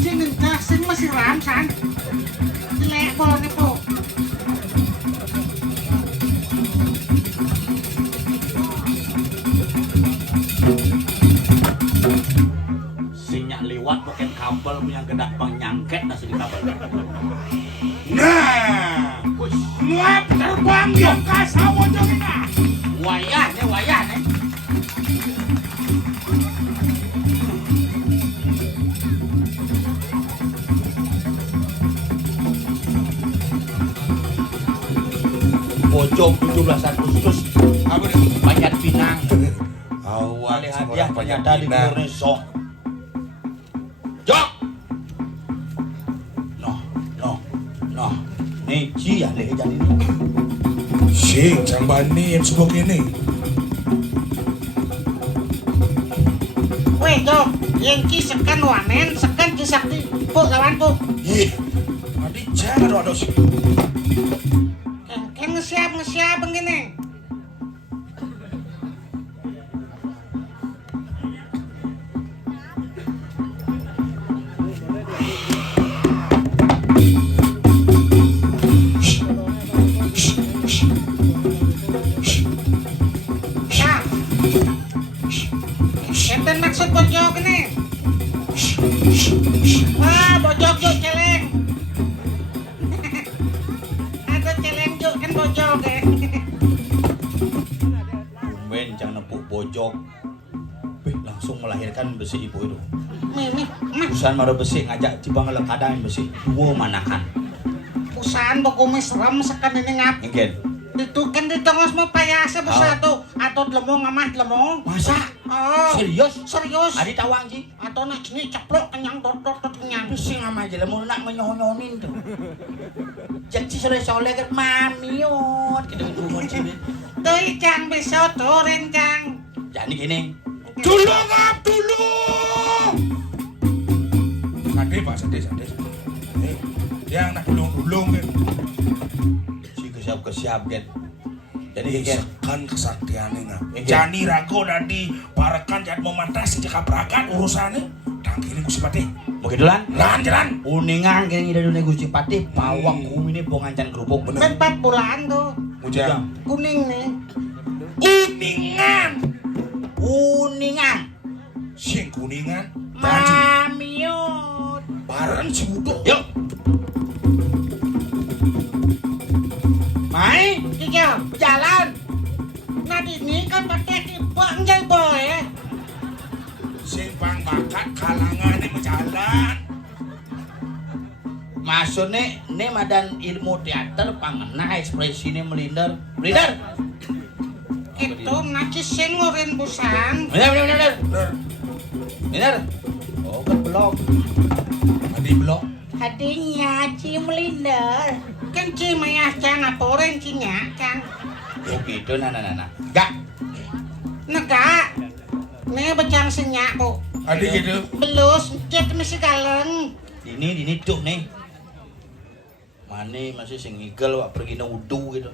Sini sing masih ramsan. Jelek po nih po. Sinyak lewat pakai kabel punya gedak bang nyangket nasi di kabel. Nah, ngap terbang di angkasa bojok ini. Wayah nih. Bojong 17 Agustus Apa nih? Banyak Pinang. Awal Kali hadiah ternyata di Indonesia. Jok. Noh. Nih ya leh jadi ni. Sing cang bani yang suka kini. Weh jom. Yang ki sekan wanen, sekan ki sakti. Bu lawan bu. Ih, adik jangan ada sih. Kan ngesiap begini. Enten maksud bojok ini. Wah, bojok yuk celeng. Ada celeng yuk kan bojok ya. Tumben jangan nepuk bojok. Langsung melahirkan besi ibu itu. Mimi, mah. Usahan mara besi ngajak cibang lekadang besi. Dua manakan. Usahaan bokumis rem sekan ini ngap. Ingin. Itu kan ditongos mau payasa besar tuh. Atau lemong amah lemong. Masa? Oh. Serius. Adi tawang sih. Atau nak sini ceplok kenyang dot kenyang. Itu sih ngama aja mau nak menyohonin tuh. Jadi soleh kan mamiot gitu rumah sini. Tuh cang bisa turin cang. Jadi gini. Dulu ngap dulu. Sade pak, sade. Yang nak dulung kan. Si kesiap kan. Jadi kan Kan kesaktiannya nggak. Iya. Jani rago dadi parekan jat mematasi jika perakan urusannya. Tangkini Gusti Patih. begitu lan. Lan jalan. Uningan kene ngida dunia Gusti Patih pawang kumi ini bongancan kerupuk bener. Ben 4 bulan tuh. Ujang. Kuning nih. Kuningan. Uningan. Sing kuningan. Baju. Mamiut. Bareng si Budok. Yuk. Mai, Kikyo. jalan. Nadini kan pakai kipang jay boy. Sing pang bakat kalangannya berjalan. Maksudnya, ini madan ilmu teater pangena ekspresinya melinder. Melinder. Itu naci sengorin busang. Bener. Bener. Bener. Oh, kan belum. Tadi belum. Hadinya Cimlinder. Kan cimaya can aporen cinya kan. Oh gitu, nah. Gak. Nega. Nih becang senyak po. Tadi gitu. Belus, jet mesti galeng. Ini tuh nih. Mana masih sing ngigel wak pergi na udu gitu.